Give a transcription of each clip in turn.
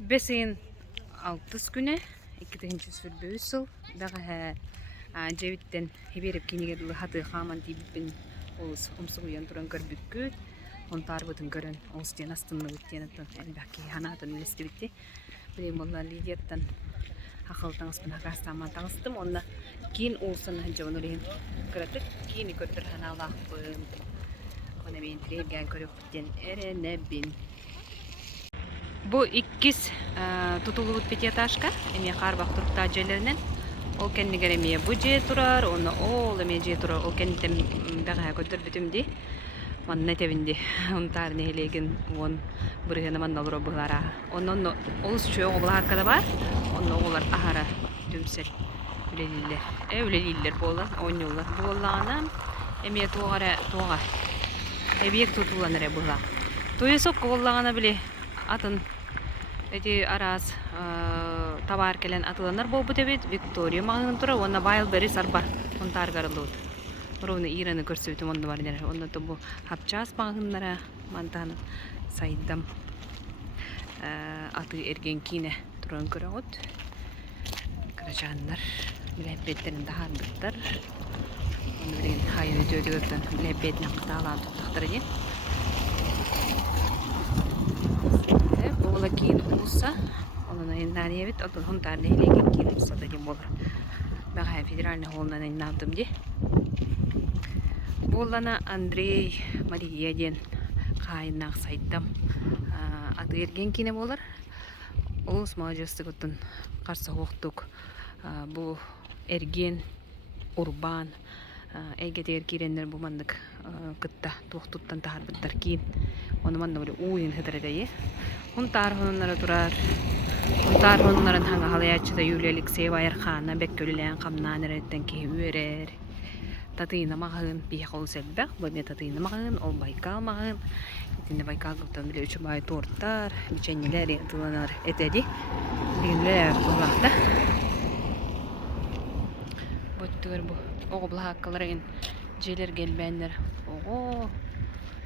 Besin 6 güne 2. sürbüyüz yıl. Dağı cevitten heberip kinigedili hatı xaman dibin olus umsu uyan turan görbükü. On tarbutun görün olustien astınlı bittiyen atın elbaki hanatın ülesti bitti. Bileyim bunlar lidiyattan akıltanız bin hakastaman tanıstım. Onunla kiin olsanı hıncavan olayım kıratık. Kiini gördür hanalaq bın. Ona beyin trevgen körük bitten erene bin. Bu ikis tutulup bitiyataşka. Emi qarbaq turukta acelerinden. O kendi geremeye bu je turar, onu oğul emeye je turar. O kendi tem dağa götür bütümdi. Man ne tevindi. On tarne helegin on bırığına man nalura bulara. Onun olus çoğu oğula hakkada var. Onun oğullar ahara tümsel. Üleliller boğulan, oynayollar. Boğulağına emeye tuğara. Ebiyek tutulanır buğa. Tuyusuk oğulağına bile atın эти арас товар келен атыланар болбу дебет Виктория магын тура онна байыл бери сарба онтар гарылут. Ровно ираны көрсөтүм онда бар дер. Онда то бу хапчас магыннара мантан сайдам аты эрген кине туран көрөт. Карачандар билепеттерин дахандыктар. Оны билген хайын өтөдөгөтөн билепетин кыталан туттактыр ден. Oğla kiin olsa, onun ayından evet, onun huntarda hilegen kiin olsa da diyeyim olur. Daha federalne olana inandım diye. Bolana Andrei Maria diyen kaynak saydım. Adı ergen kiine olur. Olus mağacası gotun karşı hoğduk. Bu ergen, urban, eget erkirenler bu mandık kıtta tuğtuttan tahar bittar kiin. Onu mandı böyle uyun hıdırı Huntar hunlara durar. Huntar hunların hanga halayatçıda yülelik sevayar xana bekkölülen qamnan eretten ki üerer. Tatıyna mağın bir ol sebbe. Bu ne tatıyna mağın ol Baykal mağın. İtinde Baykal gıptan bile 3 bay tortar. Biçenyeler yatılanar etedi. Bilinler kulakta. Böttür bu. Oğu bula hakkaların jeler gelbenler. Oğu.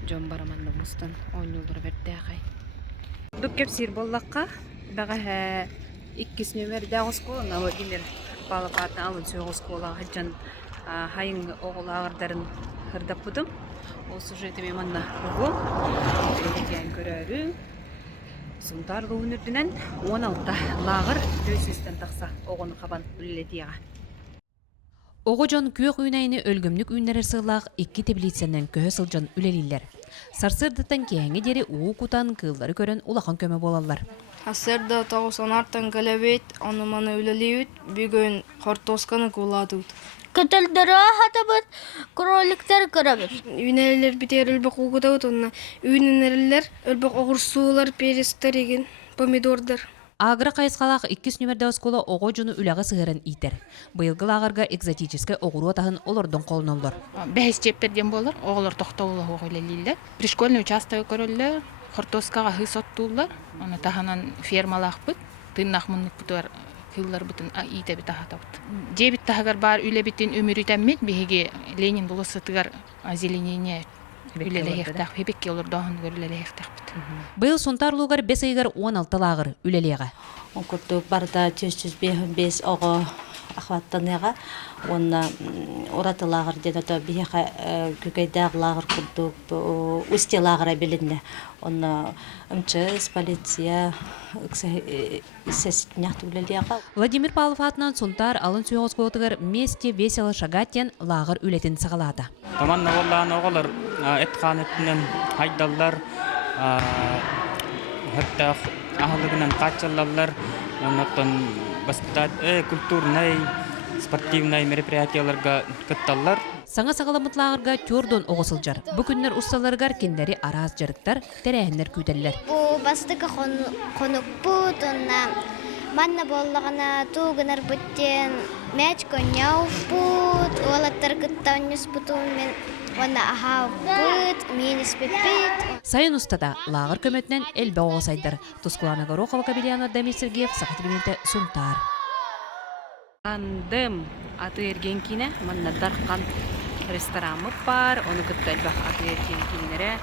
Jom baramanlı mustan 10 yıldır verdi ağay. Dükköp sir bollakka daga ikkis nömer dağız koluna Vladimir Palafat'ın alın söğüz kola haccan hayın oğulağırdarın hırdap budum. O sujetimi manna bu. Elgen görürüm. Suntarlı önürdünen 16 lağır dösüsten taqsa oğunu qaban ületiya. Oğucan köyök üynayını ölgümlük üynler sığlaq 2 tebilitsenden köhö sılcan üleliller. Sarsırdıtan keyenge deri uğu kutan kığılları körön ulaqan kömö bolallar. Асырда таусан артан галабет, аныманы үлелеют, бүгін қартосканы куладут. Көтөлдөрө хатабыт, кроликтер көрөбүт. Үйнелер битер өлбөк угудабыт, онна үйнелерлер өлбөк оғырсуулар, перестер еген, помидордар. Агра кайысқалақ 2 нөмерді оскола оғо жуну үләғы сығырын итер. Бұйылгыл ағырға экзотическі оғыру атағын олардың қолын олар. Бәйіз жепперден болар, оғылар тоқтаулы оғылелілер. Пришкольный участок көрілер, Хортоскаға хыс оттулар, оны таханан фермалақ бұд, тыннақ мұнық бұтыр кыллар бұтын иті біт ағата бұд. Жебіт тағығар бар үлі біттен өмір үтәммет, бейге Ленин бұлы сытығар озеленение үлелеғектақ, хебекке олар доғын көрілелеғектақ бұд. Бұл сонтарлуғар 5 айғар 16 лағыр үлелеға. Онкурдук барда 405 оғы ахваттаныга онна уратылагыр дедото бияка күкөйдагылагыр курдук устелагыра билинне онна МЧС полиция сесняктулелияга Владимир Павлов атынан сонтар алын сүйоғыз қолтығыр месте весело шагаттен лағыр үлетін сағалады. Команда боллаған оғылар этқанеттінен хайдалар хатта ахылығынан қачалалар оннан бастат культурный спортивный мероприятияларга кытталлар. Саңа сағаламытлағырға төрдон оғысылжар. Бүкіннер ұсталарғар кендері араз жарықтар, тәрәхінлер күйтелілер. Бу бастыка конук бут, онна манна боллағана туғынар бүттен, мәч көняу бут, олаттар кыттауыныз бутун мен онна ахау бут, менес бит. Сайын ұстада лағыр көмөтінен әлбі оғысайдар. Тұскулана Горохова Кабелиана Дамир Сергеев, Сақатыбенеті Сунтар. Андым аты ерген кине, манна дарқан ресторамы бар, оны күтті әлбақ аты ерген кинелері,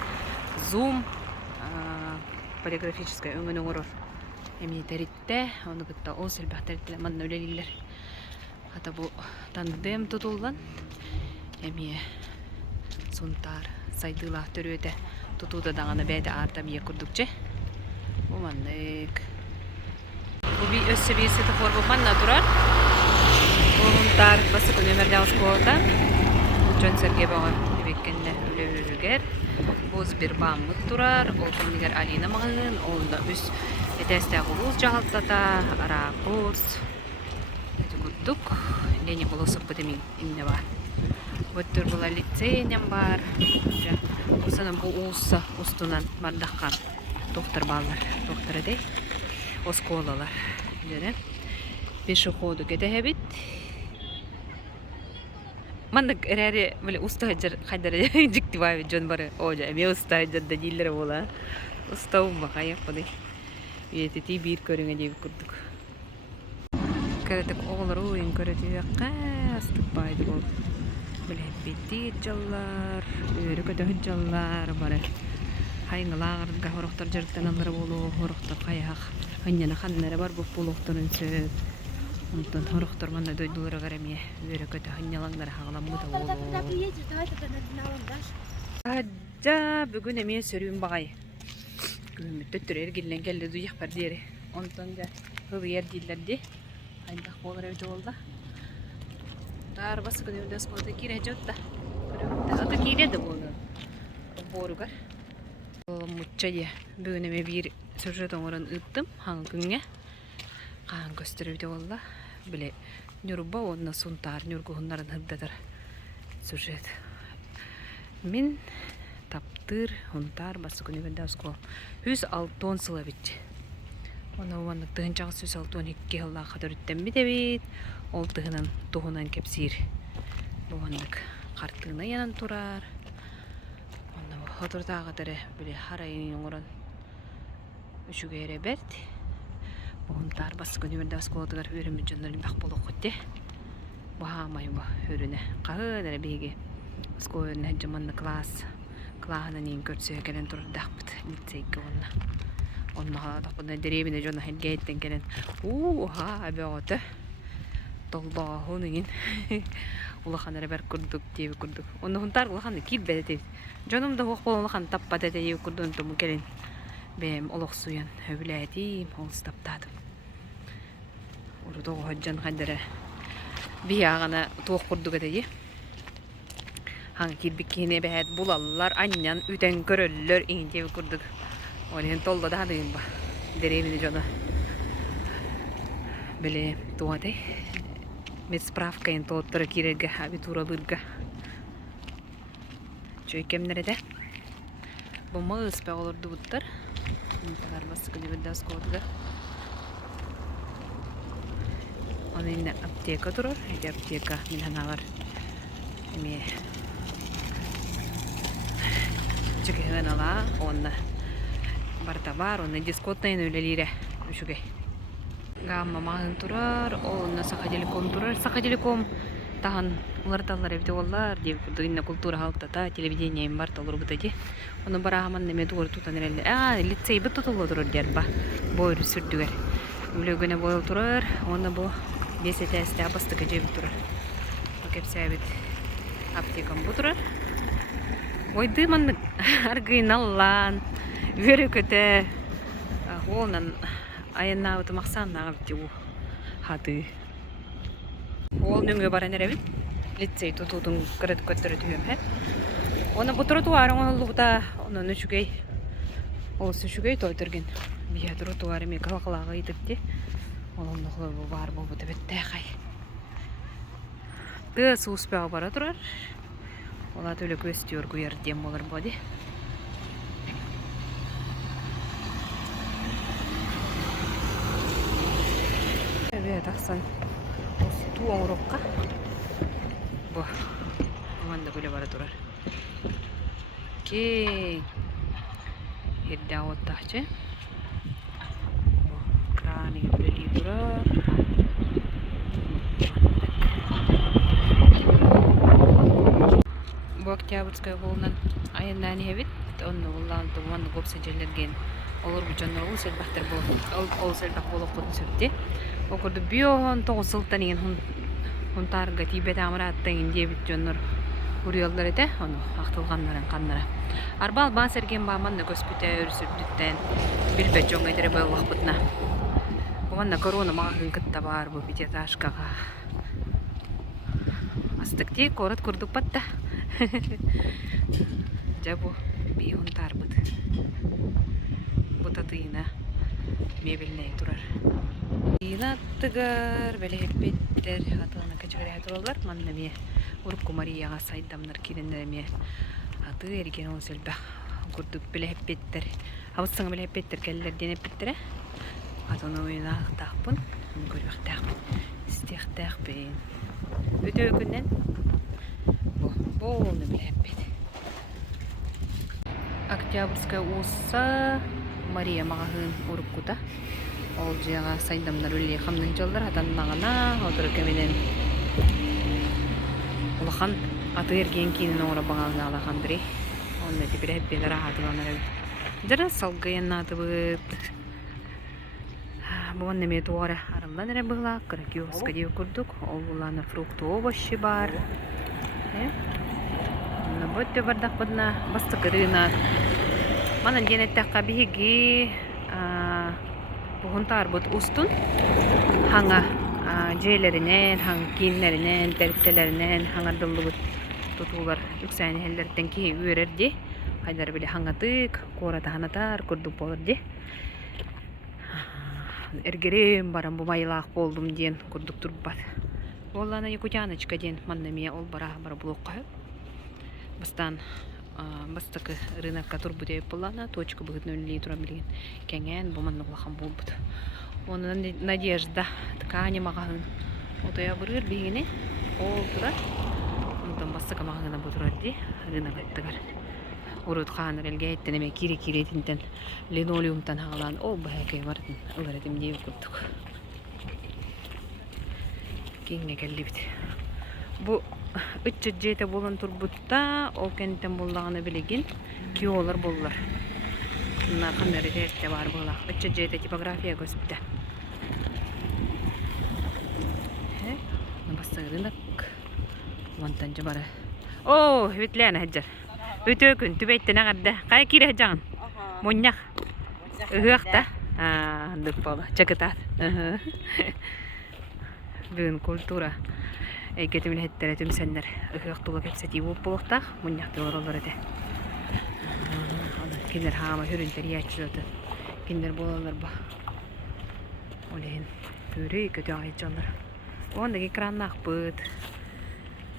зум, полиграфическая өңін өңірір. Emieteritte, onu gıtta o silbahteritte manna üleliler. Hatta bu tandem tutullan. Emie suntar saydılar törüde tutuda dağını bede arta bir kurdukça. Bu manlık. Bu bir öz seviyesi de formu manna durar. Bunlar basık önemli olskoda. John Sergey bağır bekenle öyle boz bir bamut durar. O günler Alina mağın, onda üst eteste buluz cahaltata, ara boz. Tutup, neni bulosuk budemin inne var. Butur bula litsenem var. Bu sana bu ussa ustunan mardakkan doktor ballar, doktora de, oskolalar. Dene. Пешеходу кетебит. Мандык эрәре биле уста хәҗер хәдәре җиктибай җон бары. Оҗа, ме уста хәҗер дә дилләр була. Уста умма кая куды. Йетти бир көрүнгә дип курдук. Кәрәтек оглар уен көрәтү кастык байды бул. Биле битти җаллар, өрү көтө җаллар бары. Хайнгалар гахороктор җыртан алар болу, хороктор каяк. Ханнана ханнары бар бу булуктарын сөп. Ondan horoktor manna doydulara garamye böyle kötü hanyalanlar hağlamı da olur. Hacca bugün emiye sürüyüm bağay. Gümüt tötürür gillen geldi duyak var diyeri. Ondan da hızlı yer dillerdi. Aynı olur evde oldu. Dar bası günü öyle skolda kire jotta. Adı kire de oldu. Borugar. Mutçayı bugün emiye bir sürüden oran ıttım hangi günge. Kaan gösterivde oldu. Bile nürba onna suntar nürgü hunların hıddadır süjet. Min taptır huntar bası günü bende asko 106 sıla bitti. Ona uvanlık tığın çağız 106 Allah kadar ütten bir de bit. Ol tığının tuğunan kepsir. Uvanlık kartığına yanan turar. Ona otur dağa kadar bile harayın yoğuran üçü gayre bert. Onlar bası günü bende askolar öğrenme canları bak bolu kutte. Bahamayım bu öğrene. Kahınere begi. Askolar ne zamanla klasına neyin görse gelen durur dağıt litseyke onna. Onna da buna derebine jona hen gaten gelen. Ha abi otu. Dollahu neyin. Ulakhanere ber kurduk diye kurduk. Onu huntar ulakhanı kit bede. Canım da hoq bolakhan tappada diye kurdun tumu gelen. Benim olaq suyan hövlədim, oluz tapdadım. Orada o hoccan xəndərə bir yağına toq qurduq edəyi. Hangi kirbikini bəhət bulallar, anyan üten köröllör ince qurduq. Onun tolla da hadıyım ba. Derevini jona. Bele tuğadı. Med spravkayn toğutları kirerge, abituralırga. Çöykemlere de. Bu mağız be olurdu butlar. Bunlar baskı gibi das kodda. Onun yine apteka durur. Hadi apteka minhana var. Emi çıkıyan ala onna barta var onna diskotayın öylelire şuge. Gamma mağın turar. Onna sakacılıkom turar. Sakacılıkom tahan уларталар evde ollar diye kurduyna kultura halkta ta televizyoniyem var talur butaji. Onu barahaman neme doğru tutan herhalde. Litsey bu tutulur durur der ba. Boyru sürdüler. Öyle güne boyul turar. Ona bu besete este abastık acayip turar. Bak hep sabit. Aptekam bu turar. Oy dımanlık. Argıyın Allah'ın. Veri kötü. Oğlan ayın nağıtı maksan nağıtı bu. Hadı. Ол нүңгө баран эребит. Лицей тутудун кырыт көттөрү түйөм хэ. Оны бу тротуарын олугута, онун үчүгөй. Ол сүчүгөй тойтурген. Бия тротуары ме калакалага итипти. Олонун хлобу бар болбу тебетте кай. Ты суспеа бара турар. Ола төлө көстүр куяр дем болор боди. Evet, aksan. Tuğun rokka. Bu. Aman da böyle bara durar. Ki. Hidda ottahçı. Bu. Krani böyle durar. Bu Октябрьская волна. Ayından hevit. Onu kullandı. Onu kopsa jellergen. Olur bu canlar ol selbahtar bu. Ol selbah bolup kudun söpti. Okurdu biyohon 9 sıltan ingen hun targa tibet amrattан инде бит жоннор урьялдар эте onu актылганнарын каннара. Арбал бан серген баманны көспүтө өрсүрдүттен билбе жоң эдере байлык бутна. Буганна корона магын кытта бар бу пятиэтажкага. Астыкти корот курдук батта. Жабу би hun тарбыт. Бутатыйна мебелней турар. Ина тыгар белепеттер атына кечере атылар манна ме урукку Марияга сайдамнар киреннеме аты эрген ол селбе курдук белепеттер абысың белепеттер келлер денепеттере атына уйна тахпын көрбактак истехтак бен өтө күннен бу белепет Октябрьская улса Мария магын уруккута ол жага сайдамнар үле хамның жолдар атаннагана отуруп кемеден улахан аты эрген кийин оңора багалына алахандри онда тепире хеппелер атыланар жара салгыяннатыбыт буган неме туара арылдан эре была кракиоска деп курдук ол буланы фрукты овощи бар бөттө бардак бадна бастыкырына манан денеттакка биги Buhuntar but ustun hanga jeylerinen, hang kinlerinen, teriktelerinen, hangar dıllı but tutular yükselen hellerden ki üyererdi. Haydar bile hangatık, korata hanatar, kurduk bolurdi. Ergerim baram bu maylaq boldum diyen kurduk turbat. Ollana yakutyanычка diyen mannemiye ol bara bulokka. Bastan бастакы рынокка турбуде булана точка будет 0 литра билген кенген буманны улахан болбут оны надежда ткани магын отоя бырыр бигине ол тура онтон бастакы магына бутурарди рынок аттыгар урут ханыр элге эттенеме кири тинтен линолеумтан хагалан ол бахекей бардын ыларетим деп курдук кеңге келдибит бу үччө жете болон турбутта ол кенттен боллаганы билигин киолор боллар. Мына кандай жерде бар болак. Үччө жете типография көспүтө. Басса рынок. Монтан жабары. О, битлена хаджар. Өтө күн түбөйттен агарды. Кай кире жагын? Моньяк. Ыгакта. Андык болду. Чакытат. Бүгүн культура Эйгетим лехеттере түмсеннер ыхыктула кепсети буп болуктак муньяктылар олар эте. Киндер хама хүрүнтер ячылды. Киндер болалар ба. Олен көрөй көтө айчалар. Онда экраннак быт.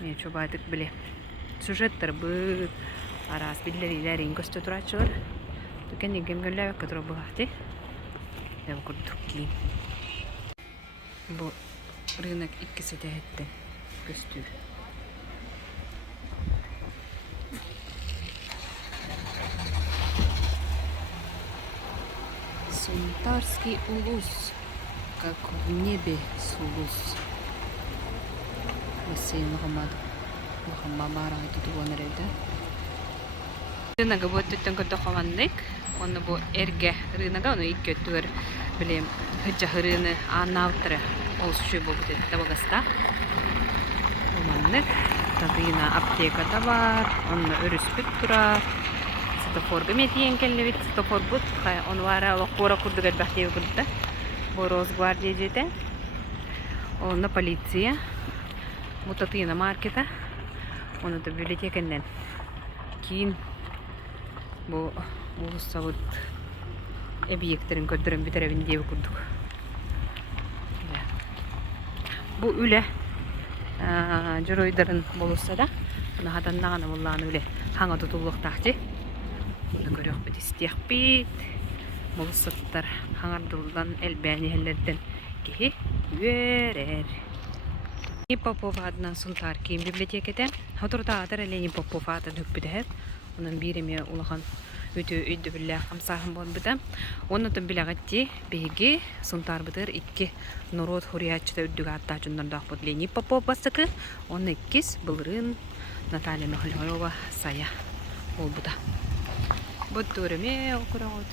Мен чобадык биле. Сюжеттер быт. Арас биллерилерин көстө турачылар. Түкен кемгөлөбөк көтөрө багати. Деп курдук кийин. Бу рынок иккиси тетти. Көстүр. Сунтарский улус, как в небе сулус. Бассейн Мухаммабара тут вонерде. Рынок вот тут кото хавандык. Он бу эрге рынога, он икки өттүр билем хыджа хырыны анавтыры ол шүй болду табагаста. Маннык, тадына аптекада бар, онны өрүспүт тура. Светофорга метиен келлебит, светофор бут, он вара локора курдук элбахтеби курдук. Бу Росгвардия жете. Онна полиция. Мутатына маркета. Оны да библиотеканен. Кийин бу улуссабыт объекттерин көрдүрөн битеребин деби курдук. Бу үле жөрөйдөрүн болуса да нахаданнаганы булланы биле хаңа тутулуктакчы муну көрөк бит истиякпит болусаттар хаңардылдан элбәнелерден кихи верер Попов адынан сунтар кийин библиотекете хотурда атар Ленин Попов атын хөппүдэ онун бириме улахан өтө өйдө биле камсахын болбуда онутун билагатти беги сунтар бытыр 2 народ хуриятчыда өдүг атта жундардаг бут Ленин Попов бастыкы 12 былырын Наталья Михайлова сая болбуда бут төрөме окурагот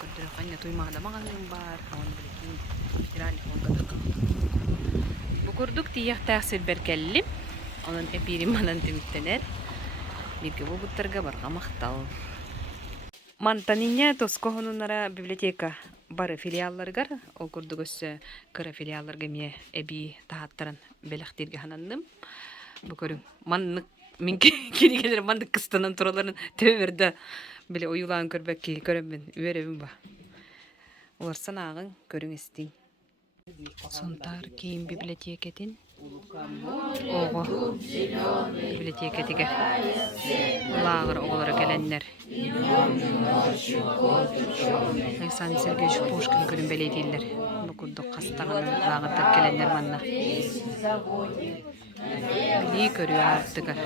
көрдөрө кanya туймагда магазин бар. Он билген федеральный фондга. Бу көрдүк тияктаасыр беркелли. Онун эпирим менен тимиттенер. Бирге бу буттарга барга мактал. Мантаниня тоскохонунара библиотека бары филиалларгар, ол көрдүгөс кыра филиалларга ме эби тааттарын белехтерге ханандым. Бу көрүң. Маннык мен киригелер мандык кыстанан тураларын төбөрдө биле уюлаан көрбөкки көрөмүн, үөрөбүн ба. Олар санагын көрүң истин. Сонтар кийин библиотекетин ого библиотекетиге лагыр оголор келеннер. Александр Сергеевич Пушкин көрүнбелейдилер. Бу курдук кастаган лагыртып келеннер манна. Били көрүү артыгар.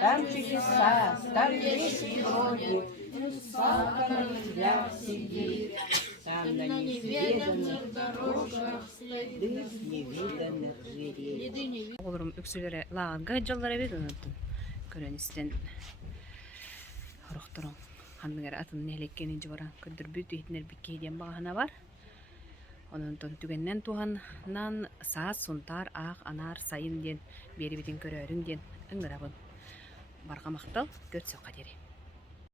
Там чудеса, там весь вроде, для сидит, там на неизведанных дорожах следы невиданных зверей. Олорум үксүлөрө лаганга жаллара бет онуттун. Көрөнүстен хорохторон хандыгар атын нелеккени жыбара көндүрбүт итнер биккейден багана бар. Онунтон түгеннен туганнан саас сунтар ак анар сайын ден бери битин көрөрүң ден ыңырабын. Барга мактал көтсө кадери.